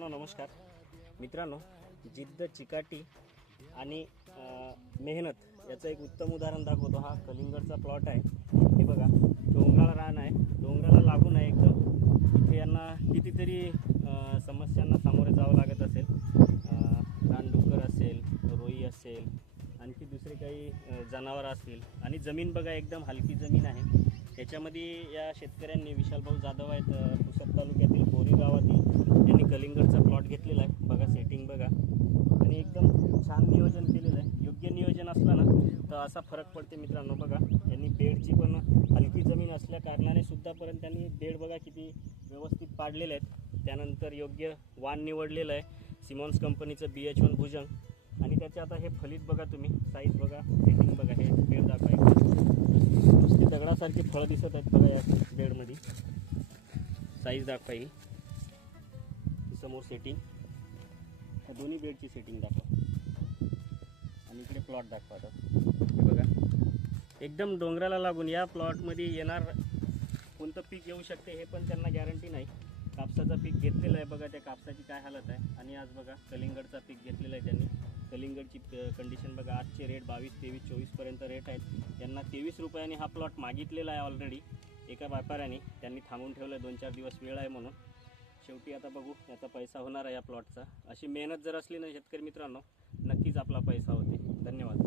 मित्रांनो नमस्कार. मित्रांनो, जिद्द, चिकाटी आणि मेहनत याचं एक उत्तम उदाहरण दाखवतो. हा कलिंगडचा प्लॉट आहे. हे बघा, डोंगराळ रान आहे, डोंगराला लागून आहे एकदम. इथे यांना कितीतरी समस्यांना सामोरे जावं लागत असेल. रानडुक्कर असेल, रोई असेल, आणखी दुसरे काही जनावर असतील. आणि जमीन बघा, एकदम हलकी जमीन आहे. त्याच्यामध्ये या शेतकऱ्यांनी, विशालभाऊ जाधव आहेत, पुसद तालुक्यातील बोरी गावातील, त्यांनी कलिंगडचा प्लॉट घेतलेला आहे. बघा, सेटिंग बघा, आणि एकदम छान नियोजन केलेलं आहे. योग्य नियोजन असलं ना तर असा फरक पडते मित्रांनो. बघा, यांनी बेडची पण हलकी जमीन असल्या कारणाने सुद्धापर्यंत त्यांनी बेड बघा किती व्यवस्थित पाडलेले आहेत. त्यानंतर योग्य वाण निवडलेलं आहे, सिमॉन्स कंपनीचं BH1 भुजंग. आणि त्याचे आता हे फलित बघा तुम्ही, साईज बघा, सेटिंग बघा, हे बेड दाखवायचं. नुसती दगडासारखी फळं दिसत आहेत बघा या बेडमध्ये. साईज दाखवा, ही समोर सेटिंग, ह्या दोन्ही बेडची सेटिंग दाखवा. आणि इकडे प्लॉट दाखवा. आता हे बघा, एकदम डोंगराला लागून या प्लॉटमध्ये येणार कोणतं पीक येऊ शकते हे पण त्यांना गॅरंटी नाही. कापसाचं पीक घेतलेलं आहे बघा, त्या कापसाची काय हालत आहे. आणि आज बघा कलिंगडचा पीक घेतलेलं आहे त्यांनी. कलिंगडची कंडिशन बघा, आजचे रेट 22, 23, 24पर्यंत रेट आहेत. त्यांना 23 रुपयांनी हा प्लॉट मागितलेला आहे ऑलरेडी एका व्यापाऱ्याने. त्यांनी थांबून ठेवलं आहे, 2-4 दिवस वेळ आहे म्हणून. शेवटी आता बघू याचा पैसा होणार आहे या प्लॉटचा. अशी मेहनत जर असली ना शेतकरी मित्रांनो, नक्कीच आपला पैसा होते. धन्यवाद.